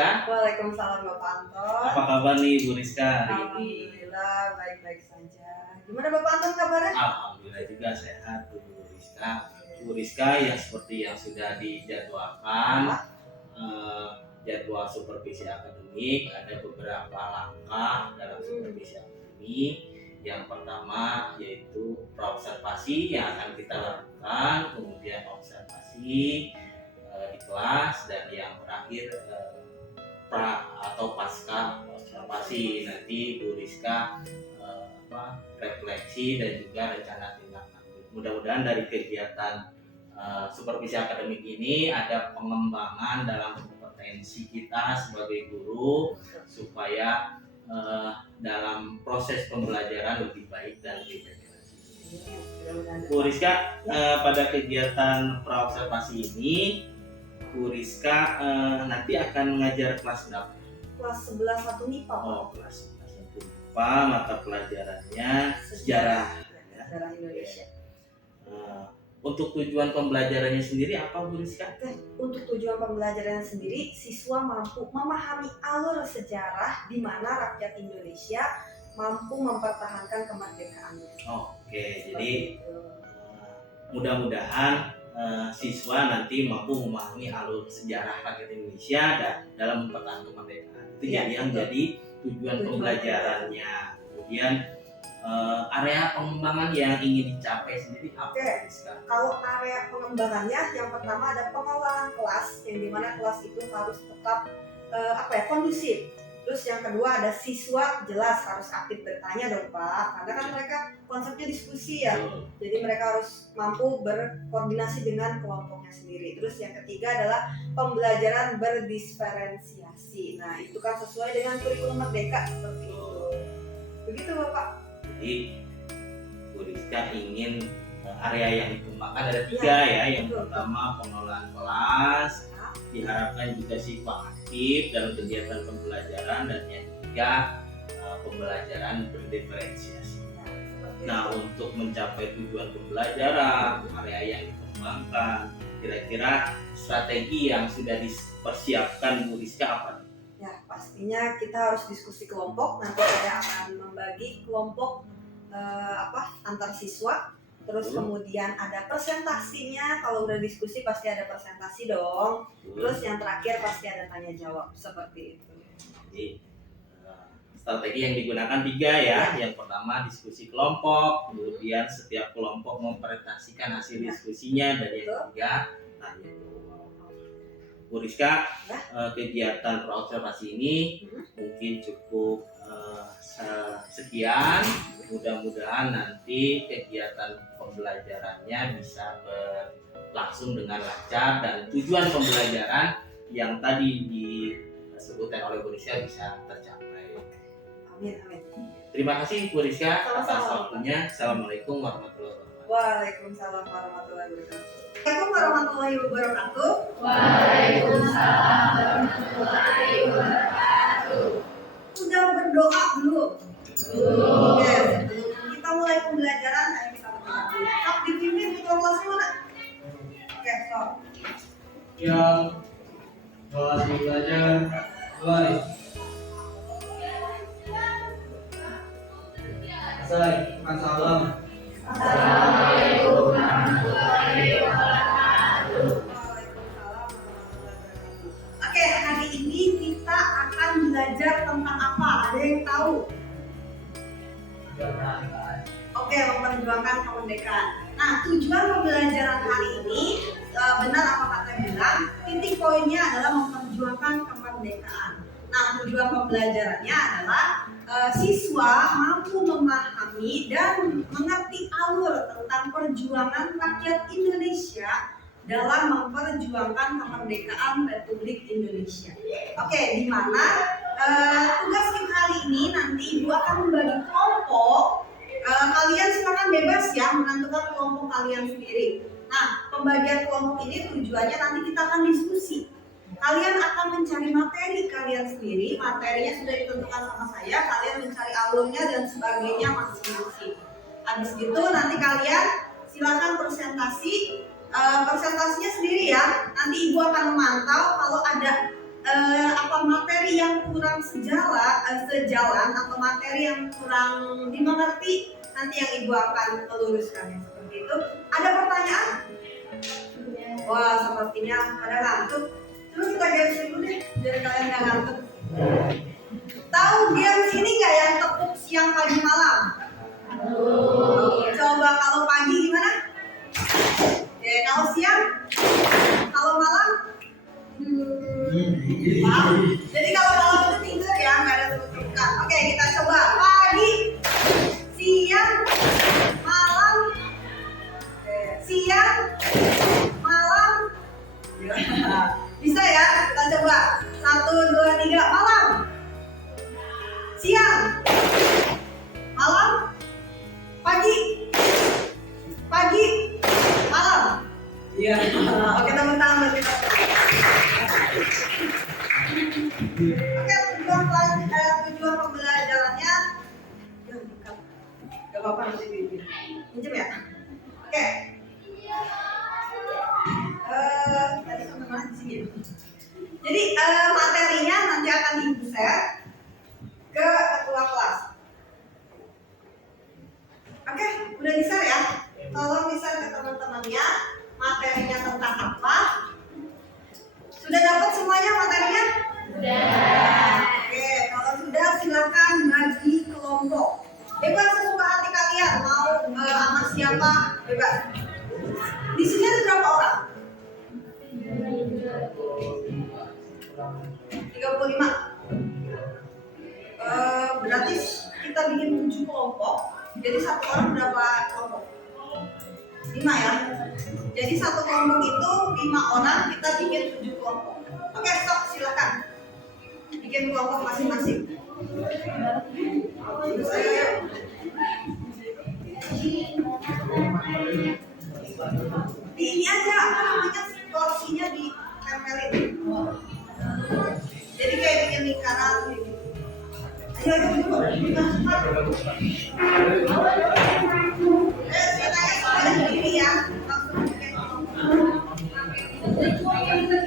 Rizka. Waalaikumsalam Bapak Anton. Apa kabar nih Bu Rizka hari ini? Alhamdulillah baik-baik saja. Gimana Bapak Anton kabarnya? Alhamdulillah juga sehat Bu Rizka. Bu Rizka yang seperti yang sudah dijadwalkan, jadwal supervisi akademik ada beberapa langkah dalam supervisi akademik. Yang pertama yaitu praobservasi yang akan kita lakukan, kemudian observasi di kelas, dan yang terakhir pra atau pasca observasi. Nanti Bu Rizka refleksi dan juga rencana tindak lanjut. Mudah-mudahan dari kegiatan supervisi akademik ini ada pengembangan dalam kompetensi kita sebagai guru supaya dalam proses pembelajaran lebih baik dan lebih baik. Bu Rizka, pada kegiatan praobservasi ini Bu Rizka nanti akan mengajar kelas berapa? Kelas 11 1 MIPA. Oh, kelas 11 1 MIPA, mata pelajarannya sejarah Indonesia. Untuk tujuan pembelajarannya sendiri apa Bu Rizka? Untuk tujuan pembelajarannya sendiri, siswa mampu memahami alur sejarah di mana rakyat Indonesia mampu mempertahankan kemerdekaan. Oke, jadi mudah-mudahan siswa nanti mampu memahami alur sejarah rakyat Indonesia dan dalam mempertahankan kemerdekaan. Itu jadi yang jadi tujuan pembelajarannya. Kemudian area pengembangan yang ingin dicapai sendiri apa? Kalau area pengembangannya, yang pertama ada pengelolaan kelas, yang dimana kelas itu harus tetap kondusif. Terus yang kedua ada siswa jelas harus aktif bertanya dong Pak, karena kan mereka konsepnya diskusi ya. Jadi mereka harus mampu berkoordinasi dengan kelompoknya sendiri. Terus yang ketiga adalah pembelajaran berdiferensiasi. Nah itu kan sesuai dengan kurikulum Merdeka seperti itu. Begitu Bapak. Jadi Bu Rizka ingin area yang dikembangkan ada 3 ya. Yang pertama pengelolaan kelas, diharapkan juga siswa aktif dalam kegiatan pembelajaran, dan yang ketiga pembelajaran berdiferensiasi. Nah, untuk mencapai tujuan pembelajaran, area yang dikembangkan, kira-kira strategi yang sudah dipersiapkan Bu Rizka apa? Ya, pastinya kita harus diskusi kelompok. Nanti saya akan membagi kelompok antar siswa. Terus kemudian ada presentasinya. Kalau udah diskusi pasti ada presentasi dong. Terus yang terakhir pasti ada tanya jawab seperti itu. Jadi strategi yang digunakan 3 ya. Yang pertama diskusi kelompok, kemudian setiap kelompok mempresentasikan hasil diskusinya, dan yang ketiga tanya jawab. Bu Rizka, kegiatan praobservasi ini mungkin cukup sekian. Mudah-mudahan nanti kegiatan pembelajarannya bisa berlangsung dengan lancar dan tujuan pembelajaran yang tadi disebutkan oleh Bu Rizka bisa tercapai. Amin. Terima kasih Bu Rizka atas waktunya. Assalamualaikum warahmatullahi wabarakatuh. Waalaikumsalam warahmatullahi wabarakatuh. Assalamualaikum warahmatullahi wabarakatuh. Waalaikumsalam warahmatullahi wabarakatuh. Sudah berdoa belum? Belum. Oke, sebelum kita mulai pembelajaran, ayo kita berdoa. Sok dipimpin ketua kelasnya mana? Oke, sok. Yang kelas belajar baris. Assalamualaikum. Assalamualaikum warahmatullahi wabarakatuh. Oke, hari ini kita akan belajar tentang apa? Ada yang tahu? Oke, memperjuangkan kemerdekaan. Nah, tujuan pembelajaran hari ini benar apa kata bilang, titik poinnya adalah memperjuangkan kemerdekaan. Nah, tujuan pembelajarannya adalah siswa mampu memahami dan mengerti alur tentang perjuangan rakyat Indonesia dalam memperjuangkan kemerdekaan Republik Indonesia. Oke, di mana tugas kita kali ini nanti Ibu akan membagi kelompok. Kalian silakan bebas ya menentukan kelompok kalian sendiri. Nah, pembagian kelompok ini tujuannya nanti kita akan diskusi. Kalian akan mencari materi kalian sendiri. Materinya sudah ditentukan sama saya. Kalian mencari alurnya dan sebagainya masing-masing. Habis itu nanti kalian silakan presentasi. Presentasinya sendiri ya. Nanti Ibu akan memantau kalau ada apa materi yang kurang sejalan atau materi yang kurang dimengerti, nanti yang ibu akan meluruskannya seperti itu. Ada pertanyaan? Wah, sepertinya pada ngantuk. Terus kita garis dulu deh, biar kalian nggak ngantuk. Tahu games ini nggak yang tepuk siang pagi malam? Coba kalau pagi gimana? Oke, kalau siang? Kalau malam? Wow. Jadi kalau malam itu tidur ya, nggak ada tepuk-tepukan. Oke, kita coba pagi, siang, malam, siang, malam. Bisa ya? Kita coba. 1, 2, 3, malam, siang, malam, pagi, pagi, malam. Iya. Oke, teman-teman buat kita. Oke, tujuan pembelajarannya. Gak apa-apa nanti bikin. Pinjam ya. Oke. Tadi sampai mana di sini? Jadi materinya nanti akan di-share ke ketua kelas. Oke, udah di-share ya? Tolong di-share ke teman-temannya materinya tentang apa. Sudah dapat semuanya materinya? Sudah. Oke, kalau sudah silakan bagi kelompok. Bebas sesuka hati kalian, mau sama siapa bebas. Di sini ada berapa orang? 35. Berarti kita bikin 7 kelompok. Jadi satu orang berapa kelompok? 5 ya. Jadi satu kelompok itu 5 orang, kita bikin 7 kelompok. Oke, stop, silakan. Bikin kelompok masing-masing. Terus ayo ya. Di ini aja, apa namanya, porsinya ditempelin. Jadi kayak bikin lingkaran gitu. Ayo dulu. Saya tanya soalnya begini ya. Langsung bikin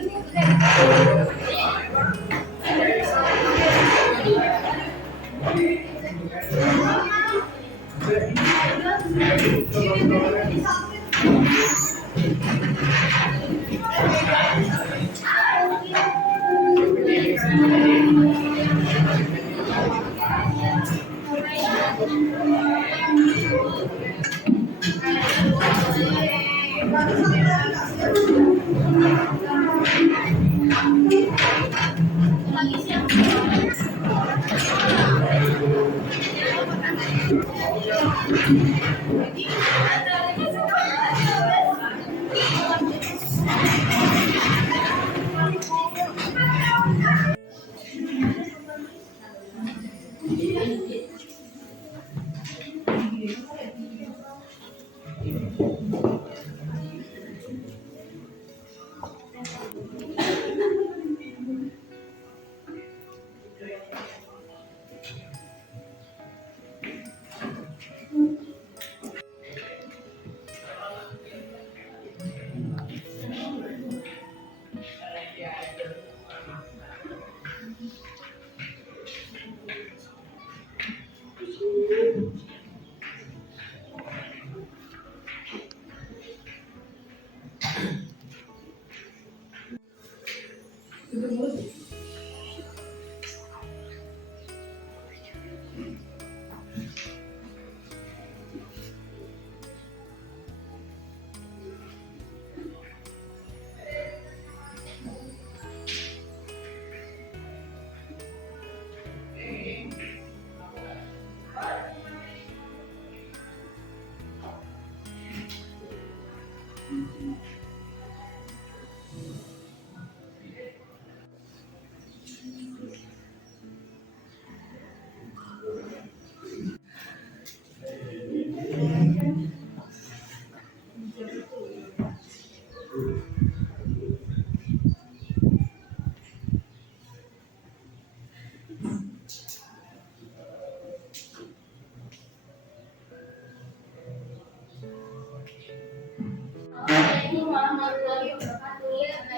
Assalamualaikum warahmatullahi wabarakatuh.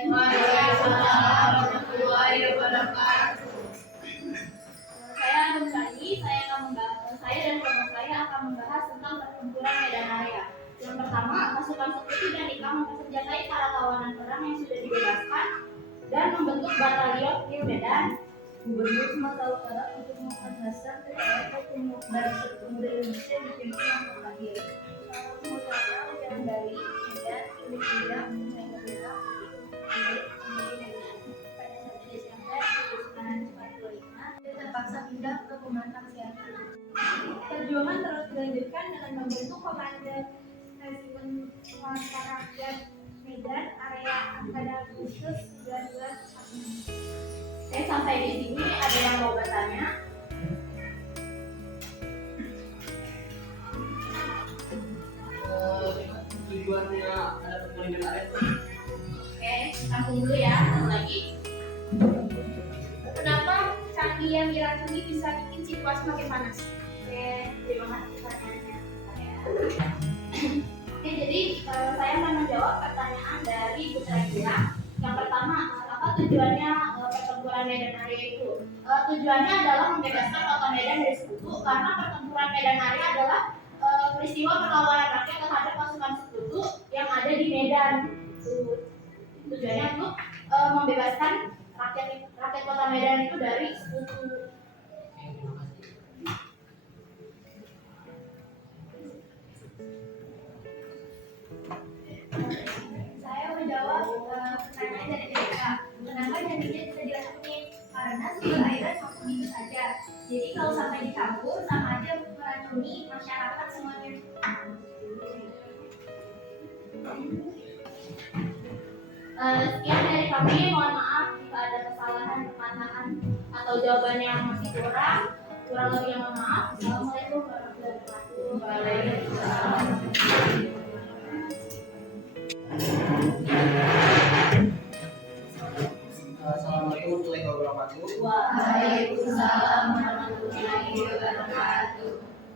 Waalaikumsalam warahmatullahi wabarakatuh. mempersenjatai para tawanan perang yang sudah dibebaskan dan membentuk batalion di Medan. Gubernur Sumatera Utara untuk melakukan dasar terhadap Barisan Pemuda Indonesia dipimpin yang terakhir. Sumatera Utara jalan dari Medan, Indonesia, Indonesia, pada 1 Desember 1945 dia terpaksa pindah ke Pematang Siantar. Perjuangan terus dilanjutkan dengan membentuk Komando Resimen Wanita Rakyat Medan area pada Agustus 1945. Sampai di sini ada yang mau bertanya? Tujuannya ada pertemuan area itu? Oke, sambung dulu ya, satu lagi. Kenapa candi yang diracuni bisa bikin situasi makin panas? Oke, terima kasih pertanyaannya. Oke, jadi saya akan menjawab pertanyaan dari Bu Gilang. Yang pertama, apa tujuannya pertempuran Medan Area itu? Tujuannya adalah membebaskan kota Medan dari sekutu, karena pertempuran Medan Area adalah peristiwa perlawanan rakyat terhadap pasukan sekutu yang ada di Medan. Tujuannya untuk membebaskan rakyat kota Medan itu dari sekutu. Saya menjawab pertanyaan dari Jessica. Kenapa janjinya bisa diracuni? Karena sumber airnya cuma itu saja. Jadi kalau sampai dicampur sama aja meracuni masyarakat semuanya. Sekian dari kami, mohon maaf jika ada kesalahan, perkataan atau jawabannya yang masih kurang lebih mohon maaf. Assalamualaikum warahmatullahi wabarakatuh. Waalaikumsalam. Assalamualaikum warahmatullahi wabarakatuh. Waalaikumsalam warahmatullahi wabarakatuh.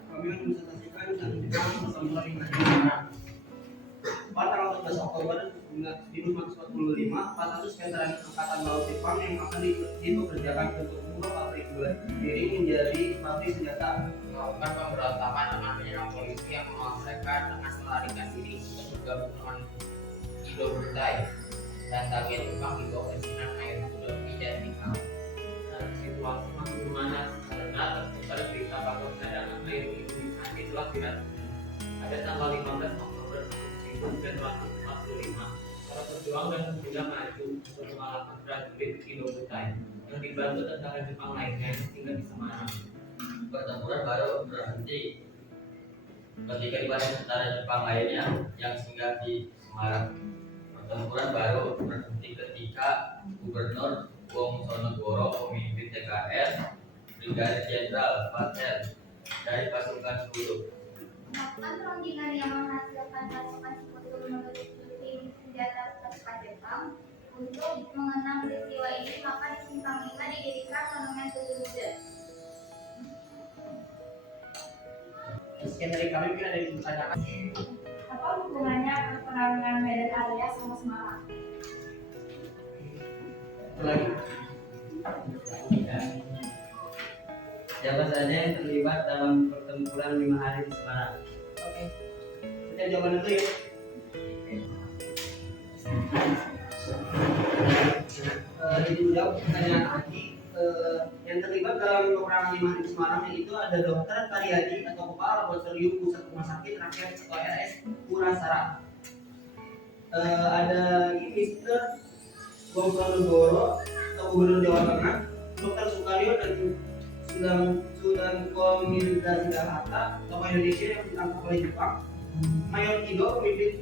Kami menpresentasikan tentang pertemuan Medan. Pada tanggal 14 Oktober 1945, 400 veteran Angkatan Laut Jepang yang akan dipekerjakan untuk membuka pabrik gula diri menjadi pabrik senjata, melakukan pemberontakan dengan menyerang polisi yang memaksakan dengan melarikan diri untuk bergabung dengan Indo-Butai dan target Jepang di bawah pimpinan Ayatollah dan Nikau. Situasi makin memanas karena tersebar berita bahwa cadangan air Indonesia telah diracuni. Pada tanggal 15 Oktober 1945, para pejuang dan pemuda maju untuk mengalahkan prajurit Indo-Butai yang dibantu tentara Jepang lainnya yang tinggal di Semarang. Pertempuran baru berhenti ketika dibantu tentara Jepang lainnya yang singgah di Semarang. Pertempuran baru berhenti ketika Gubernur Wongsonegoro memimpin TKS Brigadir Jenderal Patel dari pasukan Sulu Melakukan perundingan yang menghasilkan pasukan sekutu menutupi senjata pasukan Jepang. Untuk mengenang peristiwa ini, maka di Simpang 5 didirikan monumen Tugu Muda. sekian dari kami, mungkin ada yang ditanyakan. Apa hubungannya perperangan Medan Area sama Semarang? Lagi. siapa saja yang terlibat dalam pertempuran 5 hari di Semarang. Oke. Kita jawaban dulu ya. Dijawab pertanyaan Haji. Yang terlibat dalam peperangan 5 hari di Semarang itu ada Dr. Karyadi atau Kepala Laboratorium Pusat Rumah Sakit Rakyat atau RS Purasara. Ada Mr. Wongsonegoro atau Gubernur Jawa Tengah, Dr. Sukaryo dan Sudan Komunitas Jakarta atau Indonesia yang ditangkap oleh Jepang. Mayor Kido pemimpin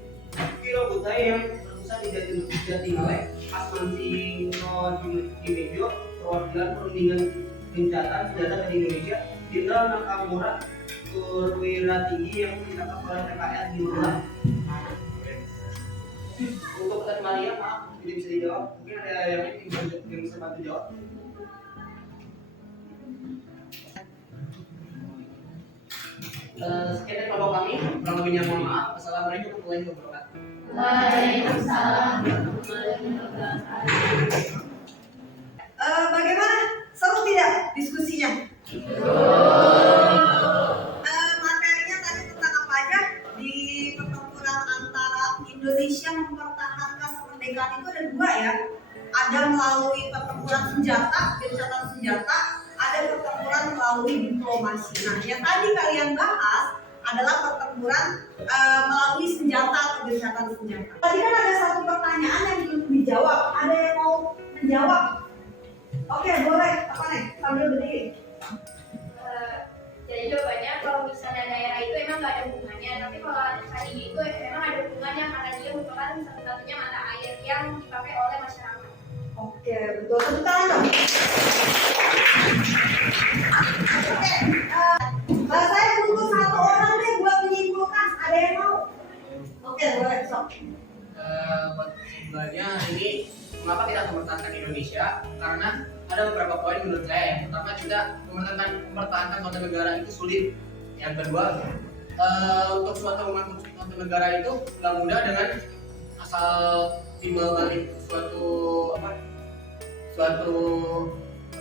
Indo-Butai yang berpusat di Jatingalek. Asman Singo Dimejo perwakilan perundingan gencatan senjata dari Indonesia. Jenderal Nakamura perwira tinggi yang ditangkap oleh TKS di Magelang. Untuk pertanyaan Maria, maaf tidak bisa dijawab. Mungkin ada yang bisa bantu jawab. Sekian dari kelompok kami. Kurang lebihnya mohon maaf. Assalamualaikum warahmatullahi wabarakatuh. Waalaikumsalam warahmatullahi wabarakatuh. Bagaimana? Seru tidak diskusinya? Materinya tadi tentang apa aja? Di pertempuran antara Indo Indonesia mempertahankan kemerdekaan itu ada dua ya. Ada melalui pertempuran senjata, gencatan senjata, ada pertempuran melalui diplomasi. Nah, yang tadi kalian bahas adalah pertempuran melalui senjata atau gencatan senjata. Tadi kan ada satu pertanyaan yang belum dijawab. Ada yang mau menjawab? Oke, boleh. Apa nih? Sambil berdiri. Jadi jawabannya kalau misalnya daerah itu emang nggak ada hubungannya, tapi kalau tadi itu memang ada hubungannya karena dia merupakan satu-satunya mata air yang dipakai oleh masyarakat. Oke, betul. Tepuk tangan dong. Oke, saya butuh satu orang deh buat menyimpulkan. Ada yang mau? Oke, boleh. Sok. Buat kesimpulannya hari ini mengapa kita mempertahankan Indonesia? Karena ada beberapa poin menurut saya. Yang pertama, kita mempertahankan suatu negara itu sulit. Yang kedua, untuk membentuk suatu negara itu nggak mudah dengan asal timbal balik suatu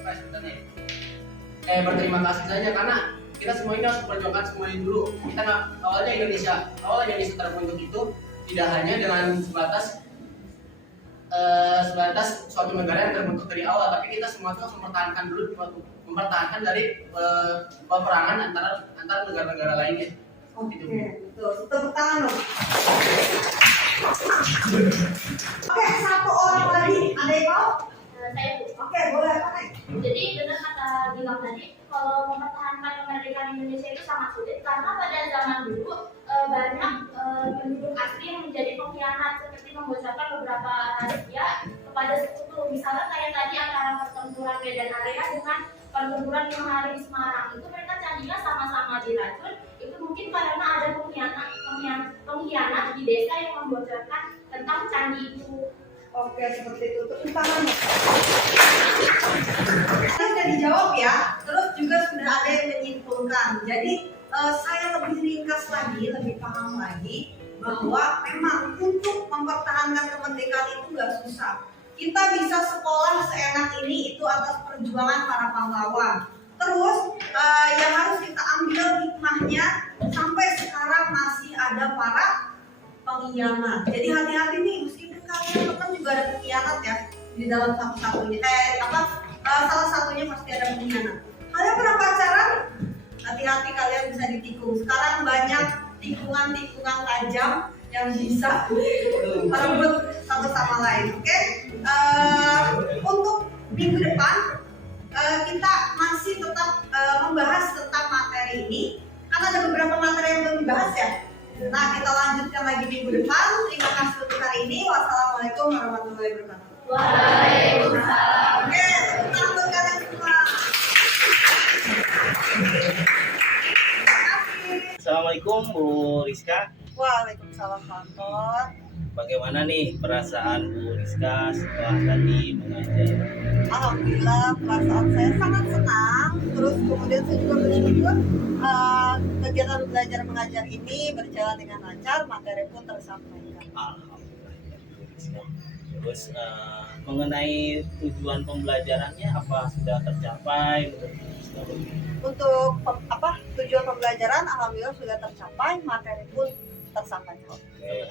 sebenarnya berterima kasih saja, karena kita semua ini harus memperjuangkan semuanya dulu. Kita nggak awalnya Indonesia terbentuk itu tidak hanya dengan sebatas suatu negara yang terbentuk dari awal, tapi kita semua itu harus mempertahankan dari peperangan antara negara-negara lainnya. Oke, betul. Tepuk tangan dong. Oke, satu orang lagi. Ada yang mau? Saya Oke, boleh. Oke. Jadi benar kata bilang tadi, kalau mempertahankan kemerdekaan Indonesia itu sangat sulit karena pada zaman dulu banyak penduduk asli yang menjadi pengkhianat, seperti membocorkan beberapa rahasia kepada sekutu. Misalnya kayak tadi antara pertempuran Medan Area dengan pertempuran Lima Hari di Semarang, itu mereka candinya sama-sama diracun. Itu mungkin karena ada pengkhianat di desa yang membocorkan tentang candi itu. Oke, seperti itu. Tepuk tangan. Sudah dijawab ya. Terus juga sudah ada yang menyimpulkan. Jadi saya lebih ringkas lagi, lebih paham lagi bahwa memang untuk mempertahankan kemerdekaan itu nggak susah. Kita bisa sekolah seenak ini itu atas perjuangan para pahlawan. Terus yang harus kita ambil hikmahnya, sampai sekarang masih ada para pengkhianat. Jadi hati-hati nih, meskipun kalian kan juga ada pengkhianat ya di dalam satu-satunya. Salah satunya pasti ada pengkhianat. Kalian pernah pacaran? Hati-hati, kalian bisa ditikung. Sekarang banyak tikungan-tikungan tajam yang bisa merebut satu sama lain. Oke? Untuk minggu depan kita masih tetap membahas tentang materi ini karena ada beberapa materi yang belum dibahas ya. Nah, kita lanjutkan lagi minggu depan. Terima kasih untuk hari ini. Wassalamualaikum warahmatullahi wabarakatuh. Waalaikumsalam. Oke, tepuk tangan untuk kalian semua. Assalamualaikum Bu Rizka. Waalaikumsalam kantor. Bagaimana nih perasaan Bu Rizka setelah tadi mengajar? Alhamdulillah, perasaan saya sangat senang. Terus kemudian saya juga bersyukur kegiatan belajar mengajar ini berjalan dengan lancar, materi pun tersampaikan. Alhamdulillah ya, Bu Rizka. Terus mengenai tujuan pembelajarannya apa sudah tercapai menurut Bu Rizka? Untuk tujuan pembelajaran alhamdulillah sudah tercapai, materi pun tersampaikan. Oke,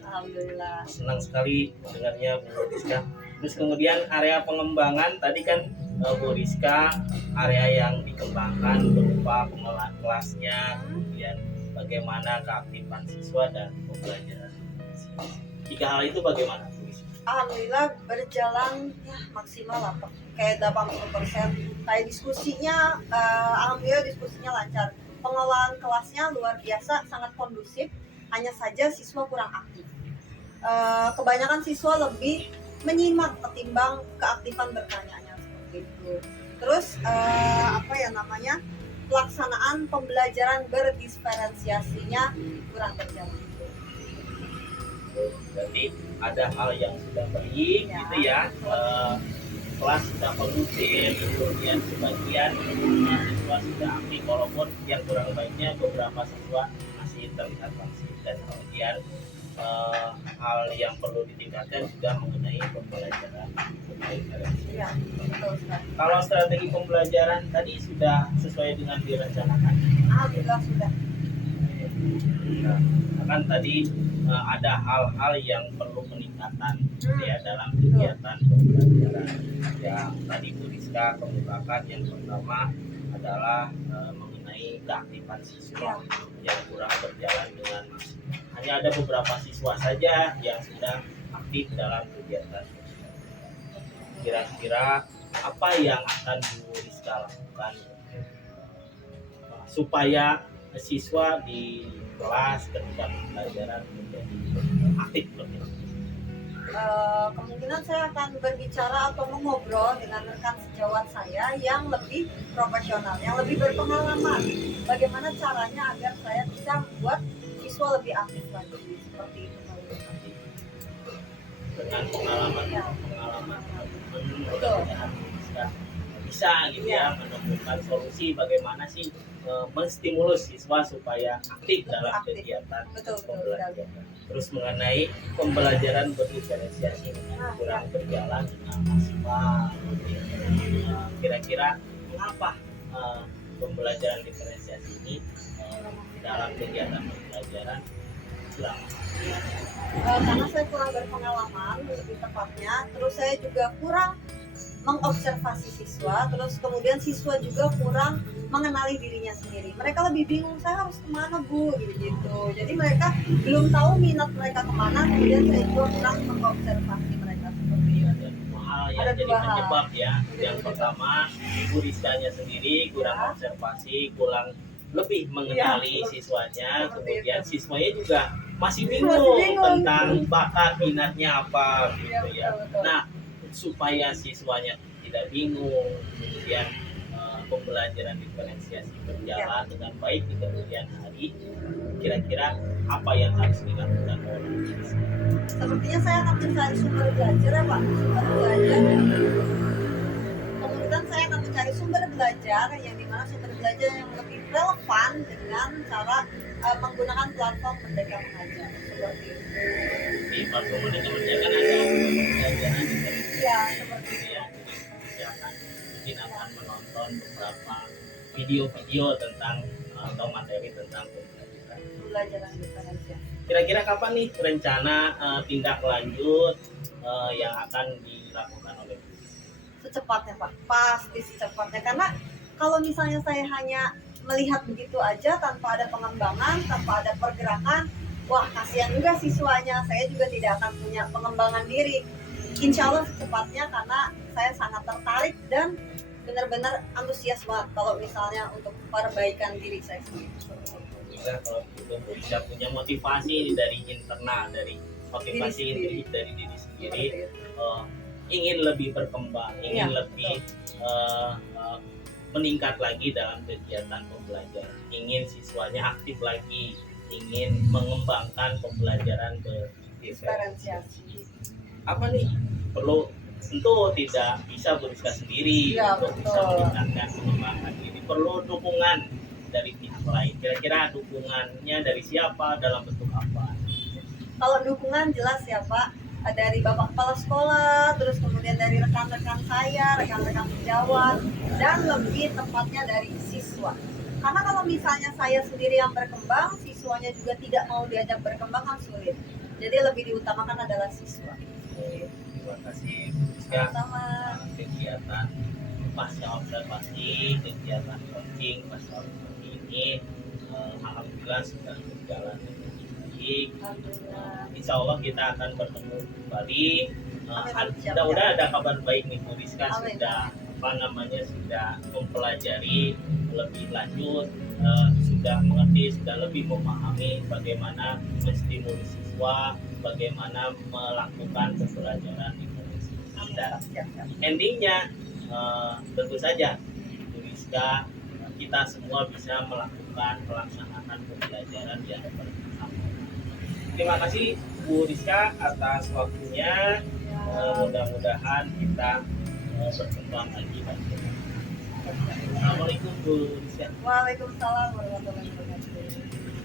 Alhamdulillah. senang sekali mendengarnya Bu Rizka. Terus kemudian area pengembangan tadi kan Bu Rizka, area yang dikembangkan berupa pengelolaan kelasnya, kemudian bagaimana keaktifan siswa dan pembelajaran. Tiga hal itu bagaimana Bu Rizka? Alhamdulillah berjalan ya maksimal lah, kayak 80%. Kayak diskusinya, alhamdulillah diskusinya lancar. Pengelolaan kelasnya luar biasa, sangat kondusif. Hanya saja siswa kurang aktif. Kebanyakan siswa lebih menyimak ketimbang keaktifan bertanya seperti itu. Terus pelaksanaan pembelajaran berdiferensiasinya kurang berjalan. Berarti ada hal yang sudah baik Ya. gitu ya. Kelas sudah kondusif, kemudian sebagian siswa sudah aktif, walaupun yang kurang baiknya beberapa siswa masih terlihat pasif. Dan kemudian hal yang perlu ditingkatkan juga mengenai pembelajaran. Ya, betul sekali. Kalau strategi pembelajaran tadi sudah sesuai dengan direncanakan. Alhamdulillah sudah. Nah, kan tadi ada hal-hal yang perlu peningkatan ya dalam kegiatan pembelajaran yang tadi Bu Rizka kemukakan. Yang pertama adalah mengenai keaktifan siswa yang kurang berjalan dengan maksimal. Hanya ada beberapa siswa saja yang sedang aktif dalam kegiatan. Kira-kira apa yang akan Bu Rizka lakukan supaya siswa di kelas ketika pembelajaran menjadi aktif lebih? Kemungkinan saya akan berbicara atau mengobrol dengan rekan sejawat saya yang lebih profesional, yang lebih berpengalaman. Bagaimana caranya agar saya bisa membuat siswa lebih aktif lagi, seperti itu. Dengan pengalaman Ya. mudah-mudahan bisa gitu ya menemukan solusi bagaimana sih menstimulus siswa supaya aktif dalam kegiatan Betul. pembelajaran. Terus mengenai pembelajaran berdiferensiasi kurang berjalan dengan maksimal. Kira-kira mengapa pembelajaran diferensiasi ini dalam kegiatan pembelajaran kurang? Karena saya kurang berpengalaman, lebih tepatnya. Terus saya juga kurang mengobservasi siswa, terus kemudian siswa juga kurang mengenali dirinya sendiri. Mereka lebih bingung, saya harus kemana Bu, gitu. Jadi mereka belum tahu minat mereka kemana, kemudian saya juga kurang mengobservasi mereka seperti itu. Ada dua hal yang Ada jadi dua hal. penyebab ya. Jadi Yang penyebab. pertama, Ibu Rizkanya sendiri kurang Ya. observasi, kurang lebih mengenali Ya, siswanya, seperti kemudian itu. siswanya juga masih bingung, Masih bingung. tentang bakat minatnya apa gitu Iya, ya. betul. Nah, supaya siswanya tidak bingung, kemudian pembelajaran diferensiasi berjalan dengan baik di kemudian hari, kira-kira apa yang harus dilakukan oleh siswa? Sepertinya saya akan mencari sumber belajar ya Pak, sumber belajar. Kemudian saya akan mencari sumber belajar yang dimana sumber belajar yang lebih relevan dengan cara menggunakan platform Merdeka Mengajar seperti itu. Di platform Merdeka Mengajar kan ada pembelajaran diferensiasi. Ya, seperti itu. Ya, jadi mungkin akan menonton beberapa video-video tentang atau materi tentang pembelajaran. Pembelajaran diferensiasi. Kira-kira kapan nih rencana tindak lanjut yang akan dilakukan oleh Bu? Secepatnya Pak, pasti secepatnya. Karena kalau misalnya saya hanya melihat begitu aja tanpa ada pengembangan, tanpa ada pergerakan, wah kasihan juga siswanya. Saya juga tidak akan punya pengembangan diri. Insya Allah secepatnya, karena saya sangat tertarik dan benar-benar antusias banget kalau misalnya untuk perbaikan diri saya sendiri. Bisa kalau itu bisa punya motivasi dari internal, dari motivasi Diri intrinsik dari diri sendiri, Seperti itu. ingin lebih berkembang, ingin Iya, lebih meningkat lagi dalam kegiatan pembelajaran, ingin siswanya aktif lagi, ingin mengembangkan pembelajaran berdiferensiasi. Apa nih perlu? Tentu tidak bisa Bu Rizka sendiri Iya, untuk bisa betul. meningkatkan mengembangkan diri. Perlu dukungan dari pihak lain. Kira-kira dukungannya dari siapa, dalam bentuk apa? Kalau dukungan jelas ya Pak, dari Bapak Kepala Sekolah, terus kemudian dari rekan-rekan saya, rekan-rekan sejawat, dan lebih tepatnya dari siswa. Karena kalau misalnya saya sendiri yang berkembang, siswanya juga tidak mau diajak berkembang kan sulit. Jadi lebih diutamakan adalah siswa. Terima kasih Bu Rizka. Sama. Kegiatan pasca observasi, kegiatan coaching pasca observasi ini alhamdulillah sudah berjalan dengan baik. Alhamdulillah. Insya Allah kita akan bertemu kembali. Amin. Siap, Mudah-mudahan ada kabar baik nih Bu Rizka, Amin. sudah mempelajari lebih lanjut, sudah mengerti, sudah lebih memahami bagaimana menstimulus siswa, bagaimana melakukan pembelajaran diferensiasi. Dan Siap. endingnya tentu saja Bu Rizka, kita semua bisa melakukan pelaksanaan pembelajaran yang bersama. Terima kasih Bu Rizka atas waktunya. Mudah-mudahan kita berkembang lagi. Assalamualaikum Bu Rizka. Waalaikumsalam warahmatullahi wabarakatuh.